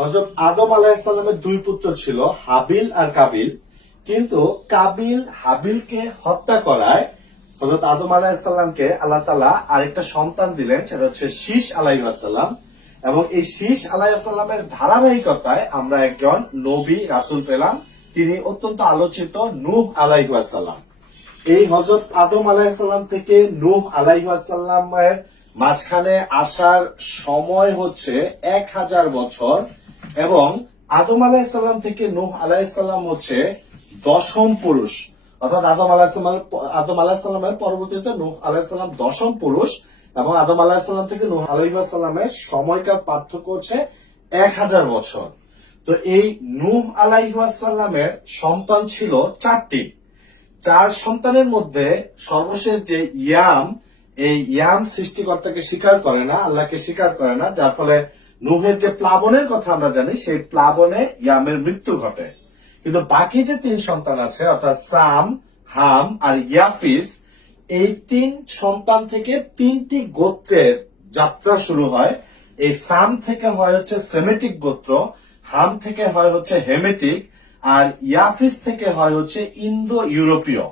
হযরত আদম আলাইহিস সালামের দুই পুত্র ছিল, হাবিল আর কাবিল। কিন্তু কাবিল হাবিলকে হত্যা করায় হযরত আদম আলাইহিস সালামকে আল্লাহ তাআলা আরেকটা সন্তান দিলেন, সেটা হচ্ছে শীস আলাইহিস সালাম। এবং এই শীস আলাইহিস সালামের ধারাবাহিকতায় আমরা একজন নবী রাসূল পেলাম, তিনি অত্যন্ত আলোচিত নূহ আলাইহিস সালাম। এই হযরত আদম আলাইহিস সালাম থেকে নূহ আলাইহিস সালামের মাঝখানে আসার সময় হচ্ছে 1000 বছর, এবং আদম আলাইহিস সালাম থেকে নূহ আলাইহিস সালাম হচ্ছে দশম পুরুষ। অর্থাৎ আদম আলাইহিস সালামের পরবর্তীতে নূহ আলাইহিস সালাম দশম পুরুষ, এবং আদম আলাইহিস সালাম থেকে নূহ আলাইহিস সালামের সময়কার পার্থক্য হচ্ছে 1000 বছর। তো এই নূহ আলাইহিস সালামের সন্তান ছিল 4টি। 4 সন্তানের মধ্যে সর্বশেষ যে ইয়াম, এই ইয়াম সৃষ্টিকর্তাকে স্বীকার করে না, আল্লাহকে স্বীকার করে না, যার ফলে নূহের যে প্লাবনের কথা আমরা জানি, সেই প্লাবনে ইয়ামের মৃত্যু ঘটে। কিন্তু বাকি যে 3 সন্তান আছে, অর্থাৎ সাম, হাম আর ইয়াফিস, এই 3 সন্তান থেকে 3টি গোত্রের যাত্রা শুরু হয়। এই সাম থেকে হয় হচ্ছে সেমেটিক গোত্র, হাম থেকে হয় হচ্ছে হেমেটিক, আর ইয়াফিস থেকে হয় হচ্ছে ইন্দো ইউরোপীয়।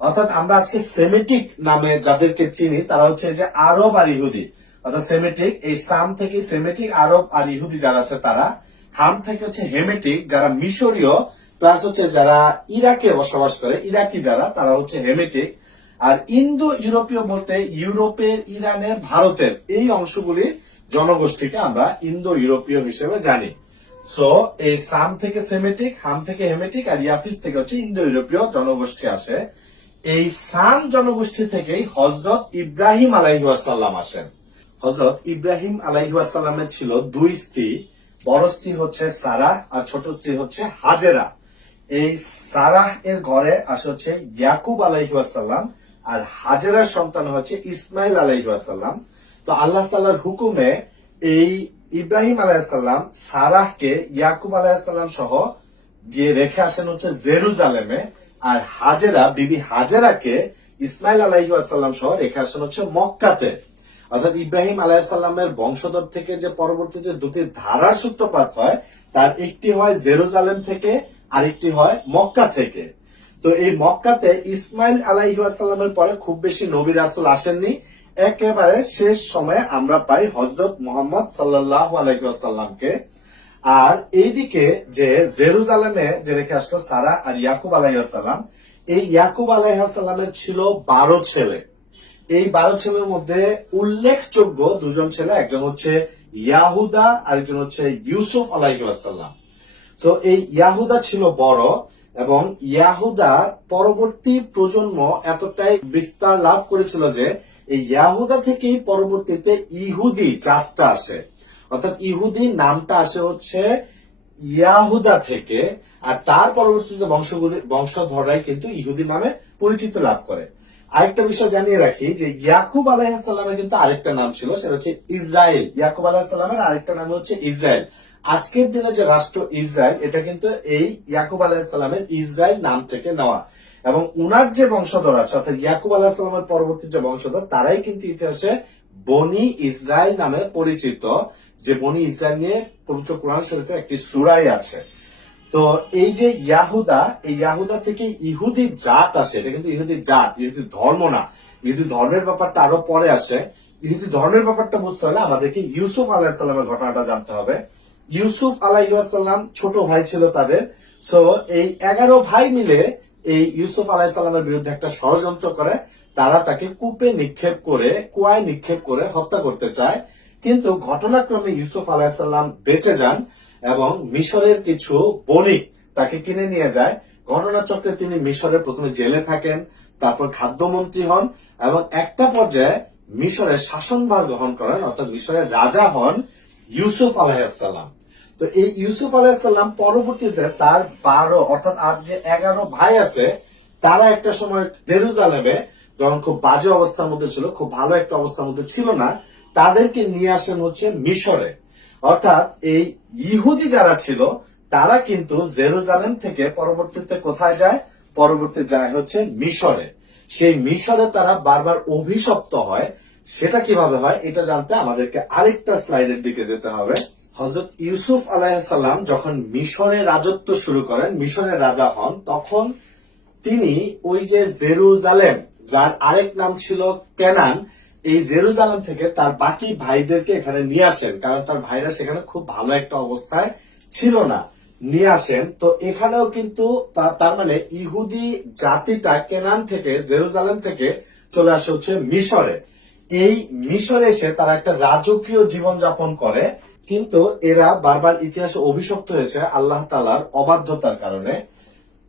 অর্থাৎ আমরা আজকে সেমেটিক নামে যাদেরকে চিনি তারা হচ্ছে যে আরব আর ইহুদি। অর্থাৎ সেমেটিক, এই সাম থেকে সেমেটিক, আরব আর ইহুদি যারা আছে তারা। হাম থেকে হচ্ছে হেমেটিক, যারা মিশরীয়, প্লাস হচ্ছে যারা ইরাকে বসবাস করে, ইরাকি যারা, তারা হচ্ছে হেমেটিক। আর ইন্দো ইউরোপীয় বলতে ইউরোপের, ইরানের, ভারতের এই অংশগুলি জনগোষ্ঠীকে আমরা ইন্দো ইউরোপীয় হিসেবে জানি। সো এই সাম থেকে সেমেটিক, হাম থেকে হেমেটিক, আর ইয়াফিস থেকে হচ্ছে ইন্দো ইউরোপীয় জনগোষ্ঠী আসে। এই সাম জনগোষ্ঠী থেকেই হযরত ইব্রাহিম আলাইহিস সালাম আসেন। হযরত ইব্রাহিম আলাইহিস সালামের ছিল 2 স্ত্রী। বড় স্ত্রী হচ্ছে সারাহ আর ছোট স্ত্রী হচ্ছে হাজেরা। এই সারাহ এর ঘরে আসে হচ্ছে ইয়াকুব আলাইহিস সালাম, আর হাজেরার সন্তান হচ্ছে ইসমাইল আলাইহিস সালাম। তো আল্লাহ তাআলার হুকুমে এই ইব্রাহিম আলাইহিস সালাম সারাহকে ইয়াকুব আলাইহিস সালাম সহ গিয়ে রেখে আসেন হচ্ছে জেরুজালেমে, আর হাজেরা, বিবি হাজেরাকে ইসমাইল আলাইহিস সালাম সহ রেখে আসেন হচ্ছে মক্কাতে। অর্থাৎ ইব্রাহিম আলাইহিস সালামের বংশধর থেকে যে পরবর্তীতে 2টি ধারার সূত্রপাত হয়, তার একটি হয় জেরুজালেম থেকে, আরেকটি হয় মক্কা থেকে। তো এই মক্কাতে ইসমাইল আলাইহিস সালামের পরে খুব বেশি নবী রাসূল আসেননি। একেবারে শেষ সময়ে আমরা পাই হযরত মুহাম্মদ সাল্লাল্লাহু আলাইহি ওয়াসাল্লামকে। আর এইদিকে যে জেরুজালেমে যে রেখে আসলো সারা আর ইয়াকুব আলাইহিস সালাম, এই ইয়াকুব আলাইহিস সালামের ছিল 12 ছেলে। এই 12 ছেলের মধ্যে উল্লেখযোগ্য 2 জন ছেলে, একজন হচ্ছে ইয়াহুদা, আরেকজন হচ্ছে ইউসুফ আলাইহিস সালাম। তো এই ইয়াহুদা ছিল বড়, এবং ইয়াহুদার পরবর্তী প্রজন্ম এতটাই বিস্তার লাভ করেছিল যে এই ইয়াহুদা থেকেই পরবর্তীতে ইহুদি জাতটা আসে। অর্থাৎ ইহুদি নামটা আসে হচ্ছে ইয়াহুদা থেকে, আর তার পরবর্তীতে বংশধররাই কিন্তু ইহুদি নামে পরিচিত লাভ করে। আরেকটা বিষয় জানিয়ে রাখি যে ইয়াকুব আলাইহিস সালামের কিন্তু আরেকটা নাম ছিল, সেটা হচ্ছে ইসরায়েল। ইয়াকুব আলাইহিস সালামের আরেকটা নাম হচ্ছে ইসরায়েল। আজকের দিনে যে রাষ্ট্র ইসরায়েল, এটা কিন্তু এই ইয়াকুব আলাইহিস সালামের ইসরায়েল নাম থেকে নেওয়া। এবং উনার যে বংশধর আছে, অর্থাৎ ইয়াকুব আলাইহিস সালামের পরবর্তী যে বংশধর, তারাই কিন্তু ইতিহাসে বনি ইসরায়েল নামে পরিচিত। যে বনি ইসরায়েল নিয়ে পবিত্র কোরআন শরীফে একটি সূরাই আছে। তো এই যে ইয়াহুদা, এই ইয়াহুদা থেকে ইহুদি জাত আসে। এটা কিন্তু ইহুদি জাত, ইহুদি ধর্ম না। ইহুদি ধর্মের ব্যাপারটা আরো পরে আসে। ইহুদি ধর্মের ব্যাপারটা বুঝতে হলে আমাদেরকে ইউসুফ আলাইহিস সালামের ঘটনাটা জানতে হবে। ইউসুফ আলাইহিস সালাম ছোট ভাই ছিল তাদের। সো এই 11 ভাই মিলে এই ইউসুফ আলাইহিস সালামের বিরুদ্ধে একটা ষড়যন্ত্র করে। তারা তাকে কুয়ায় নিক্ষেপ করে হত্যা করতে চায়। কিন্তু ঘটনাক্রমে ইউসুফ আলাইহিস সালাম বেঁচে যান, এবং মিশরের কিছু বণিক তাকে কিনে নিয়ে যায়। ঘটনাচক্রে তিনি মিশরের প্রথমে জেলে থাকেন, তারপর খাদ্যমন্ত্রী হন, এবং একটা পর্যায়ে মিশরের শাসনভার গ্রহণ করেন, অর্থাৎ মিশরের রাজা হন ইউসুফ আলাইহিস সালাম। তো এই ইউসুফ আলাইহিস সালাম পরবর্তীতে তার 12 অর্থাৎ আর যে 11 ভাই আছে, তারা একটা সময় জেরুজালেমে যখন খুব বাজে অবস্থার মধ্যে ছিল, খুব ভালো একটা অবস্থার মধ্যে ছিল না, তাদেরকে নিয়ে আসেন হচ্ছে মিশরে। অর্থাৎ এই ইহুদি যারা ছিল, তারা কিন্তু জেরুজালেম থেকে পরবর্তীতে কোথায় যায়? পরবর্তী যায় হচ্ছে মিশরে। সেই মিশরে তারা বারবার অভিশপ্ত হয়। সেটা কিভাবে হয় এটা জানতে আমাদেরকে আরেকটা স্লাইডের দিকে যেতে হবে। হযরত ইউসুফ আলাইহিসসালাম যখন মিশরে রাজত্ব শুরু করেন, মিশরের রাজা হন, তখন তিনি ওই যে জেরুজালেম, যার আরেক নাম ছিল কেনান, এই জেরুজালেম থেকে তার বাকি ভাইদেরকে এখানে নিয়ে আসেন, কারণ তার ভাইরা সেখানে খুব ভালো একটা অবস্থায় ছিল না, নিয়ে আসেন। তো এখানেও কিন্তু তার মানে ইহুদি জাতিটা কেনান থেকে, জেরুজালেম থেকে চলে আসে হচ্ছে মিশরে। এই মিশরে এসে তারা একটা রাজকীয় জীবন যাপন করে, কিন্তু এরা বারবার ইতিহাসে অভিশপ্ত হয়েছে আল্লাহ তাআলার অবাধ্যতার কারণে।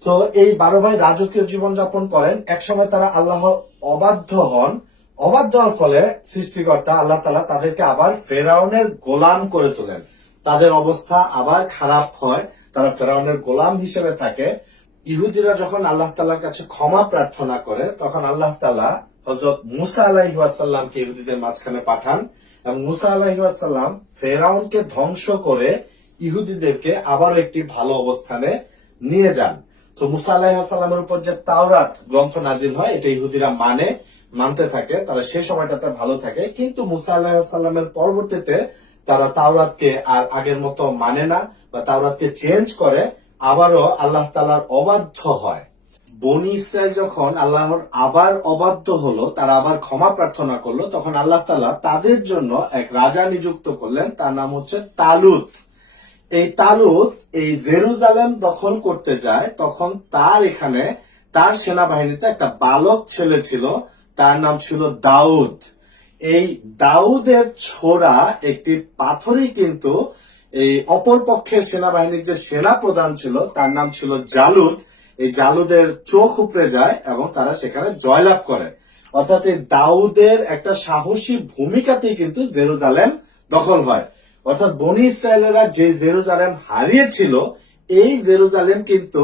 তো এই 12 ভাই রাজকীয় জীবন যাপন করেন, একসময় তারা আল্লাহ অবাধ্য হন। অবাধ্য হওয়ার ফলে সৃষ্টিকর্তা আল্লাহ তাআলা তাদেরকে আবার ফেরাউনের গোলাম করে তোলেন। তাদের অবস্থা আবার খারাপ হয়, তারা ফেরাউনের গোলাম হিসেবে থাকে। ইহুদিরা যখন আল্লাহ তাআলার কাছে ক্ষমা প্রার্থনা করে, তখন আল্লাহ তাআলা হযরত মুসা আলাইহিস সালামকে ইহুদিদের মাঝখানে পাঠান, এবং মুসা আলাইহিস সালাম ফেরাউনকে ধ্বংস করে ইহুদিদেরকে আবারও একটি ভালো অবস্থানে নিয়ে যান। তো মুসা আলাইহিস সালামের উপর যে তাওরাত গ্রন্থ নাজিল হয়, এটা ইহুদিরা মানতে থাকে, তারা সে সময়টাতে ভালো থাকে। কিন্তু মুসা আলাইহিস সালামের পরবর্তীতে তারা তাওরাতকে আর আগের মতো মানে না, বা তাওরাতকে চেঞ্জ করে, আবারও আল্লাহ তাআলার অবাধ্য হয়। বনি ইসরাইল যখন আল্লাহর আবার অবাধ্য হলো, তারা আবার ক্ষমা প্রার্থনা করলো, তখন আল্লাহ তাআলা তাদের জন্য এক রাজা নিযুক্ত করলেন, তার নাম হচ্ছে তালুত। এই তালুত এই জেরুজালেম দখল করতে যায়, তখন তার সেনাবাহিনীতে একটা বালক ছেলে ছিল, তার নাম ছিল দাউদ। এই দাউদের ছোড়া একটি পাথরই কিন্তু এই অপর পক্ষের সেনাবাহিনীর যে সেনা প্রধান ছিল, তার নাম ছিল জালুদ, এই জালুদের চোখ উপড়ে যায় এবং তারা সেখানে জয়লাভ করে। অর্থাৎ এই দাউদের একটা সাহসী ভূমিকাতেই কিন্তু জেরুজালেম দখল হয়। অর্থাৎ বনি ইসরায়েলেরা যে জেরুজালেম হারিয়েছিল, এই জেরুজালেম কিন্তু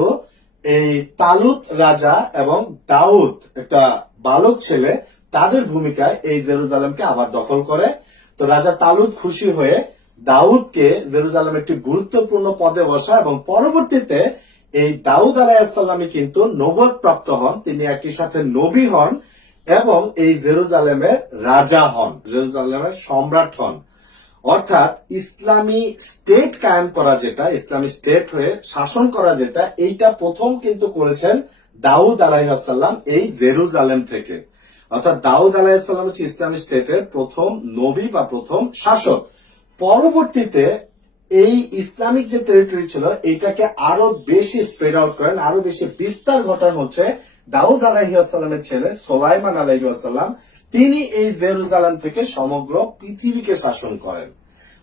এই তালুত রাজা এবং দাউদ একটা বালক ছেলে, তাদের ভূমিকায় এই জেরুজালেমকে আবার দখল করে। তো রাজা তালুত খুশি হয়ে দাউদকে জেরুজালেম একটি গুরুত্বপূর্ণ পদে বসায়, এবং পরবর্তীতে এই দাউদ আলাইহিসসালামই কিন্তু নবুয়ত প্রাপ্ত হন, তিনি একই সাথে নবী হন এবং এই জেরুজালেমের রাজা হন, জেরুজালেমের সম্রাট হন। অর্থাৎ ইসলামী স্টেট কায়েম করা, যেটা ইসলামী স্টেট হয়ে শাসন করা, যেটা এইটা প্রথম কিন্তু করেছেন দাউদ আলাইহিসসালাম এই জেরুজালেম থেকে। অর্থাৎ দাউদ আলাইহিসসালাম হচ্ছে ইসলামী স্টেটের প্রথম নবী বা প্রথম শাসক। পরবর্তীতে এই ইসলামিক যে টেরিটরি ছিল, এইটাকে আরো বেশি স্প্রেড আউট করেন, আরো বেশি বিস্তার ঘটান হচ্ছে দাউদ আলাইহিসসালামের ছেলে সুলাইমান আলাইহিসসালাম। তিনি এই জেরুজালেম থেকে সমগ্র পৃথিবীকে শাসন করেন।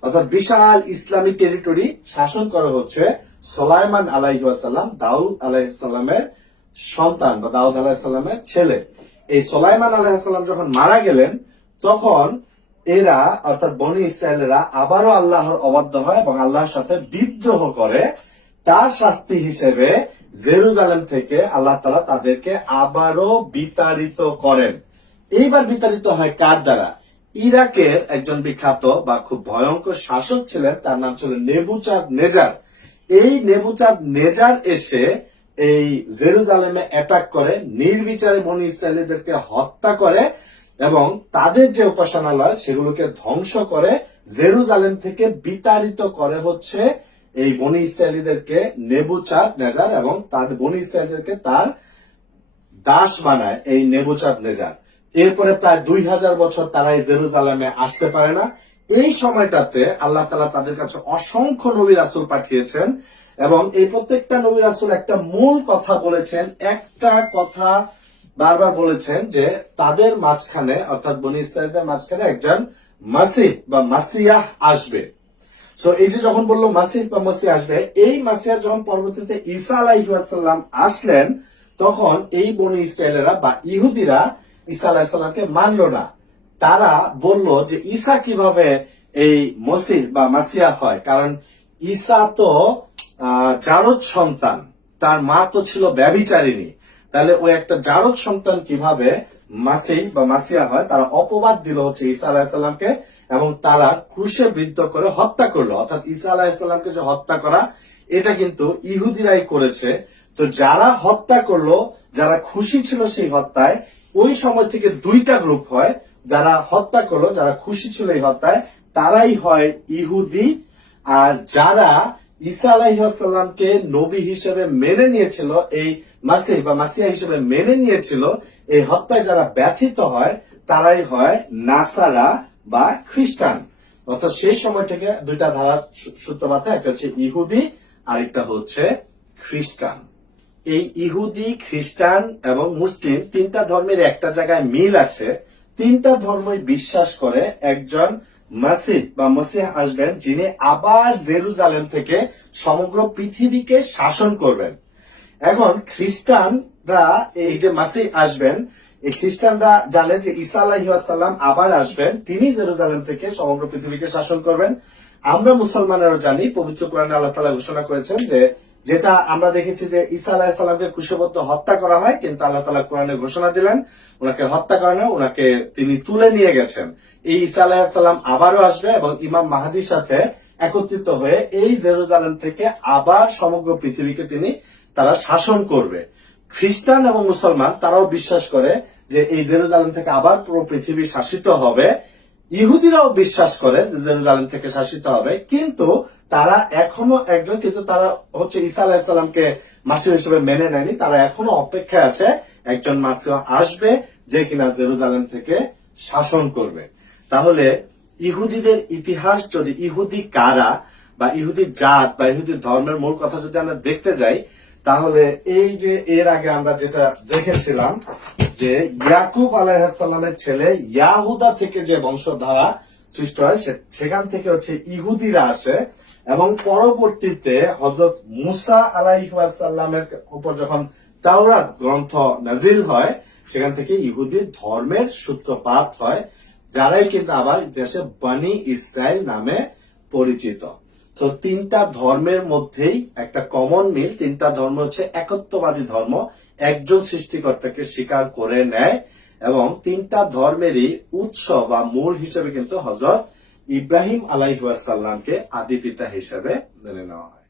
অর্থাৎ বিশাল ইসলামিক টেরিটরি শাসন করা হচ্ছে সুলাইমান আলাইহিসসালাম, দাউদ আলাইহিসসালামের সন্তান বা দাউদ আলাইহিসসালামের ছেলে। এই সুলাইমান আলাইহিসসালাম যখন মারা গেলেন, তখন এরা অর্থাৎ বনি ইসরায়েলেরা আবারও আল্লাহর অবাধ্য হয় এবং আল্লাহর সাথে বিদ্রোহ করে। তার শাস্তি হিসেবে জেরুজালেম থেকে আল্লাহ তাআলা তাদেরকে আবারও বিতাড়িত করেন। এইবার বিতাড়িত হয় কার দ্বারা? ইরাকের একজন বিখ্যাত বা খুব ভয়ঙ্কর শাসক ছিলেন, তার নাম ছিল নেবুচাঁদ নেজার। এই নেবুচাঁদ নেজার এসে এই জেরুজালেমে অ্যাটাক করে, নির্বিচারে বনি ইসরায়েলীদেরকে হত্যা করে এবং তাদের যে উপাসনালয় সেগুলোকে ধ্বংস করে। জেরুজালেম থেকে বিতাড়িত করে হচ্ছে এই বনি ইসরায়েলীদেরকে নেবুচাঁদ নেজার, এবং তাদের বনি ইসরায়েলীদেরকে তার দাস বানায় এই নেবুচাঁদ নেজার। এরপরে প্রায় 2000 বছর তারা এই জেরুজালেমে আসতে পারে না। এই সময়টাতে আল্লাহ তাআলা তাদের কাছে অসংখ্য নবী রাসূল পাঠিয়েছেন, এবং এই প্রত্যেকটা নবী রাসূল একটা মূল কথা বলেছেন, একটা কথা বারবার বলেছেন, যে তাদের মাঝখানে অর্থাৎ বনি ইসরায়েলদের মাঝখানে একজন মাসিহ বা মাসিয়াহ আসবে। সো এই যে যখন বললো মাসিহ বা মাসিহ আসবে, এই মাসিয়া যখন পরবর্তীতে ঈসা আলাইহিস সালাম আসলেন, তখন এই বনি ইসরায়েলেরা বা ইহুদিরা ঈসা আলাইহিস সালামকে মানলো না। তারা বলল যে ঈসা কিভাবে এই মসিহ বা মাসিয়া হয়, কারণ ঈসা তো জারদ সন্তান, তার মা তো ছিল ব্যভিচারিণী, তাহলে ওই একটা জারদ সন্তান কিভাবে মাসিহ বা মাসিয়া হয়। তারা অপবাদ দিল হচ্ছে ঈসা আলাইহিস সালামকে, এবং তারা ক্রুশে বিদ্ধ করে হত্যা করলো। অর্থাৎ ঈসা আলাইহিস সালামকে যে হত্যা করা, এটা কিন্তু ইহুদিরাই করেছে। তো যারা হত্যা করলো, যারা খুশি ছিল সেই হত্যায়, ওই সময় থেকে দুইটা গ্রুপ হয়। যারা হত্যা করলো, যারা খুশি ছিল এই হত্যায়, তারাই হয় ইহুদি, আর যারা ঈসা আলাইহিসসালামকে নবী হিসেবে মেনে নিয়েছিল, এই মাসিহ বা মাসিহা হিসেবে মেনে নিয়েছিল, এই হত্যায় যারা ব্যথিত হয় তারাই হয় নাসারা বা খ্রিস্টান। অর্থাৎ সেই সময় থেকে দুইটা ধারা সূত্রপাত, একটা হচ্ছে ইহুদি আর একটা হচ্ছে খ্রিস্টান। এই ইহুদি, খ্রিস্টান এবং মুসলিম তিনটা ধর্মের একটা জায়গায় মিল আছে। তিনটা ধর্মই বিশ্বাস করে একজন মাসিহ বা মসিহ আসবেন, যিনি আবার জেরুজালেম থেকে সমগ্র পৃথিবীকে শাসন করবেন। এখন খ্রিস্টানরা এই যে মাসিহ আসবেন, এই খ্রিস্টানরা জানে যে ঈসা আলাইহিসসালাম আবার আসবেন, তিনি জেরুজালেম থেকে সমগ্র পৃথিবীকে শাসন করবেন। আমরা মুসলমানেরও জানি, পবিত্র কোরআনে আল্লাহ তাআলা ঘোষণা করেছেন যে, যেটা আমরা দেখেছি যে ঈসা আলাইহিসসালামকে ক্রুশবিদ্ধ হত্যা করা হয়, কিন্তু আল্লাহ তাআলা কোরআনে ঘোষণা দিলেন ওনাকে হত্যা করেন না, ওনাকে তিনি তুলে নিয়ে গেছেন। এই ঈসা আলাইহিসসালাম আবারও আসবে এবং ইমাম মাহদির সাথে একত্রিত হয়ে এই জেরুজালেম থেকে আবার সমগ্র পৃথিবীকে তারা শাসন করবে। খ্রিস্টান এবং মুসলমান তারাও বিশ্বাস করে যে এই জেরুজালেম থেকে আবার পুরো পৃথিবী শাসিত হবে। ইহুদিরাও বিশ্বাস করে যে জেরুজালেম থেকে শাসিত হবে, কিন্তু তারা এখনো একজন, কিন্তু তারা হচ্ছে ঈসা আলাইহিসসালামকে মাসিহ হিসেবে মেনে নেয়নি। তারা এখনো অপেক্ষায় আছে একজন মাসিহ আসবে যে কিনা জেরুজালেম থেকে শাসন করবে। তাহলে ইহুদিদের ইতিহাস, যদি ইহুদি কারা বা ইহুদি জাত বা ইহুদি ধর্মের মূল কথা যদি আমরা দেখতে যাই, তাহলে এই যে এর আগে আমরা যেটা দেখেছিলাম যে ইয়াকুব আলাইহিসসালামের ছেলে ইয়াহুদা থেকে যে বংশধারা সৃষ্টি হয়, সেখান থেকে হচ্ছে ইহুদিরা আসে এবং পরবর্তীতে হযরত মুসা আলাইহিসসালামের উপর যখন তাওরাত গ্রন্থ নাজিল হয়, সেখান থেকে ইহুদি ধর্মের সূত্রপাত হয়, যারাই কিন্তু আবার ইতিহাসে বনি ইসরাইল নামে পরিচিত। তো তিনটা ধর্মের মধ্যেই একটা কমন মিল, তিনটা ধর্ম হচ্ছে একত্ববাদী ধর্ম, একজন সৃষ্টিকর্তাকে স্বীকার করে নেয় এবং তিনটা ধর্মেরই উৎস বা মূল হিসেবে কিন্তু হযরত ইব্রাহিম আলাইহিসসালামকে আদি পিতা হিসেবে মেনে নেওয়া হয়।